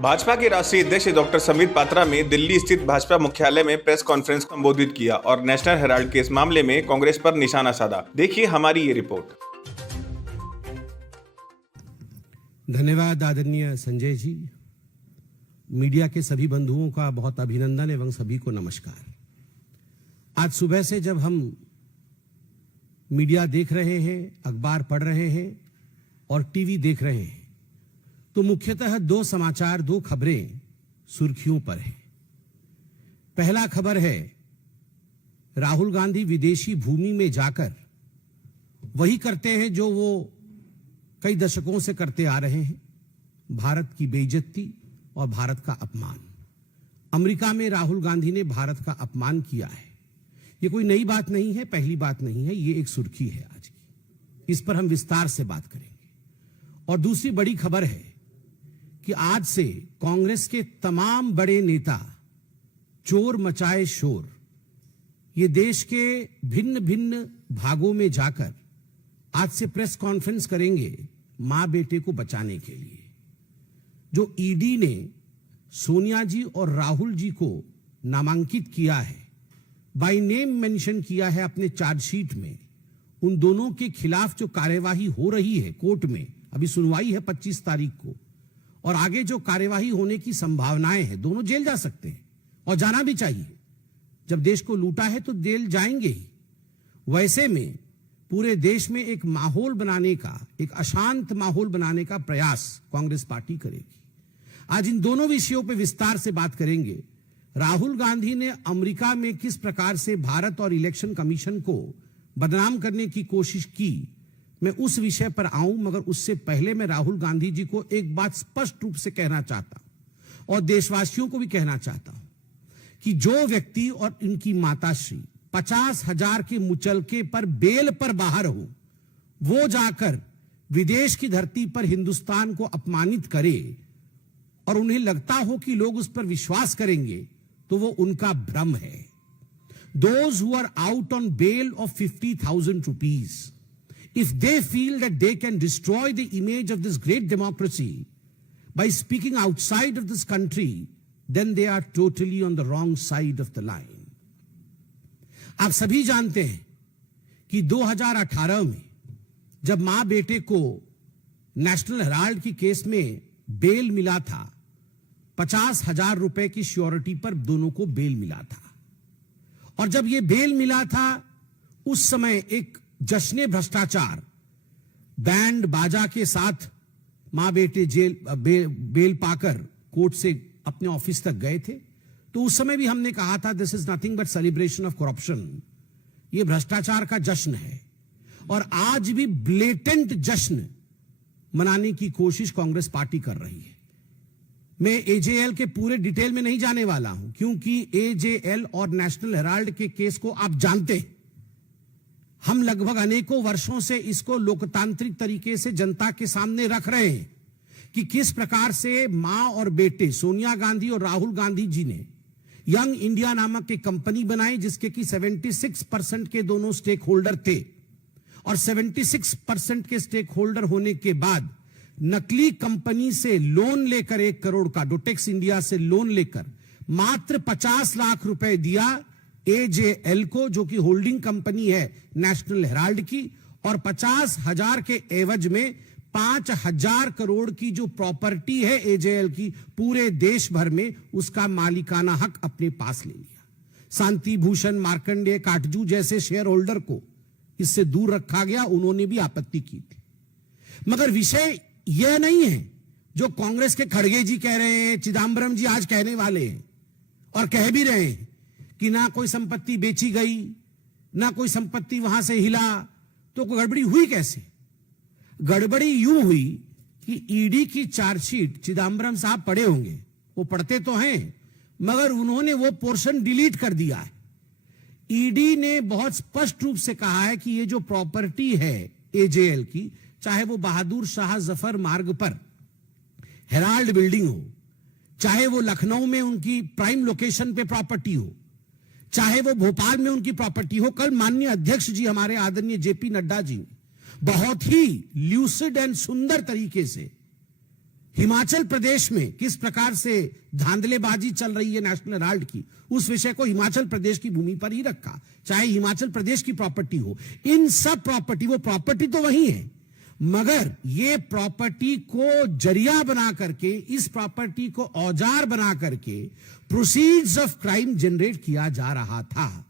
भाजपा के राष्ट्रीय अध्यक्ष डॉक्टर संबित पात्रा में दिल्ली स्थित भाजपा मुख्यालय में प्रेस कॉन्फ्रेंस को संबोधित किया और नेशनल हेराल्ड के इस मामले में कांग्रेस पर निशाना साधा। देखिए हमारी ये रिपोर्ट। धन्यवाद आदरणीय संजय जी। मीडिया के सभी बंधुओं का बहुत अभिनंदन एवं सभी को नमस्कार। आज सुबह से जब हम मीडिया देख रहे हैं, अखबार पढ़ रहे हैं और टीवी देख रहे हैं तो मुख्यतः दो समाचार, दो खबरें सुर्खियों पर हैं। पहला खबर है राहुल गांधी विदेशी भूमि में जाकर वही करते हैं जो वो कई दशकों से करते आ रहे हैं, भारत की बेइज्जती और भारत का अपमान। अमेरिका में राहुल गांधी ने भारत का अपमान किया है। ये कोई नई बात नहीं है, पहली बात नहीं है, ये एक सुर्खी है आज की। इस पर हम विस्तार से बात करेंगे। और दूसरी बड़ी खबर है कि आज से कांग्रेस के तमाम बड़े नेता चोर मचाए शोर ये देश के भिन्न भिन्न भागों में जाकर आज से प्रेस कॉन्फ्रेंस करेंगे मां बेटे को बचाने के लिए। जो ईडी ने सोनिया जी और राहुल जी को नामांकित किया है, बाय नेम मेंशन किया है अपने चार्जशीट में, उन दोनों के खिलाफ जो कार्यवाही हो रही है कोर्ट में, अभी सुनवाई है 25 तारीख को, और आगे जो कार्यवाही होने की संभावनाएं हैं, दोनों जेल जा सकते हैं और जाना भी चाहिए। जब देश को लूटा है तो जेल जाएंगे ही। वैसे में पूरे देश में एक माहौल बनाने का, एक अशांत माहौल बनाने का प्रयास कांग्रेस पार्टी करेगी। आज इन दोनों विषयों पर विस्तार से बात करेंगे। राहुल गांधी ने अमेरिका में किस प्रकार से भारत और इलेक्शन कमीशन को बदनाम करने की कोशिश की, मैं उस विषय पर आऊं, मगर उससे पहले मैं राहुल गांधी जी को एक बात स्पष्ट रूप से कहना चाहता हूं और देशवासियों को भी कहना चाहता हूं कि जो व्यक्ति और इनकी माताश्री 50,000 के मुचलके पर बेल पर बाहर हो, वो जाकर विदेश की धरती पर हिंदुस्तान को अपमानित करे और उन्हें लगता हो कि लोग उस पर विश्वास करेंगे, तो वो उनका भ्रम है। Those who are out on bail of 50,000 rupees, if they feel that they can destroy the image of this great democracy by speaking outside of this country, then they are totally on the wrong side of the line. आप सभी जानते हैं कि 2018 में जब मां बेटे को नेशनल हेराल्ड की केस में बेल मिला था, 50,000 रुपए की श्योरिटी पर दोनों को बेल मिला था। और जब ये बेल मिला था उस समय एक जश्न भ्रष्टाचार, बैंड बाजा के साथ मां बेटे बेल पाकर कोर्ट से अपने ऑफिस तक गए थे। तो उस समय भी हमने कहा था this is nothing but celebration of corruption, ये भ्रष्टाचार का जश्न है। और आज भी ब्लेटेंट जश्न मनाने की कोशिश कांग्रेस पार्टी कर रही है। मैं एजेएल के पूरे डिटेल में नहीं जाने वाला हूं, क्योंकि एजेएल और नेशनल हेराल्ड के केस को आप जानते हैं। हम लगभग अनेकों वर्षों से इसको लोकतांत्रिक तरीके से जनता के सामने रख रहे हैं कि किस प्रकार से मां और बेटे सोनिया गांधी और राहुल गांधी जी ने यंग इंडिया नामक एक कंपनी बनाई, जिसके कि 76% के दोनों स्टेक होल्डर थे। और 76% के स्टेक होल्डर होने के बाद नकली कंपनी से लोन लेकर 1 करोड़ का, डोटेक्स इंडिया से लोन लेकर मात्र 50 लाख रुपए दिया एजेएल को, जो कि होल्डिंग कंपनी है नेशनल हेराल्ड की, और 50,000 के एवज में 5,000 करोड़ की जो प्रॉपर्टी है एजेएल की, पूरे देश भर में उसका मालिकाना हक अपने पास ले लिया। शांति भूषण, मार्कंडेय, काटजू जैसे शेयर होल्डर को इससे दूर रखा गया, उन्होंने भी आपत्ति की थी। मगर विषय यह नहीं है जो कांग्रेस के खड़गे जी कह रहे हैं, चिदंबरम जी आज कहने वाले हैं और कह भी रहे हैं कि ना कोई संपत्ति बेची गई, ना कोई संपत्ति वहां से हिला। तो गड़बड़ी हुई कैसे? गड़बड़ी यूं हुई कि ईडी की चार्जशीट चिदंबरम साहब पढ़े होंगे, वो पढ़ते तो हैं, मगर उन्होंने वो पोर्शन डिलीट कर दिया है। ईडी ने बहुत स्पष्ट रूप से कहा है कि ये जो प्रॉपर्टी है एजेएल की, चाहे वो बहादुर शाह जफर मार्ग पर हेराल्ड बिल्डिंग हो, चाहे वो लखनऊ में उनकी प्राइम लोकेशन पे प्रॉपर्टी हो, चाहे वो भोपाल में उनकी प्रॉपर्टी हो, कल माननीय अध्यक्ष जी हमारे आदरणीय जेपी नड्डा जी बहुत ही ल्यूसिड एंड सुंदर तरीके से हिमाचल प्रदेश में किस प्रकार से धांधलेबाजी चल रही है नेशनल हेराल्ड की, उस विषय को हिमाचल प्रदेश की भूमि पर ही रखा, चाहे हिमाचल प्रदेश की प्रॉपर्टी हो। इन सब प्रॉपर्टी, वो प्रॉपर्टी तो वही है, मगर ये प्रॉपर्टी को जरिया बना करके, इस प्रॉपर्टी को औजार बना करके प्रोसीड्स ऑफ क्राइम जनरेट किया जा रहा था।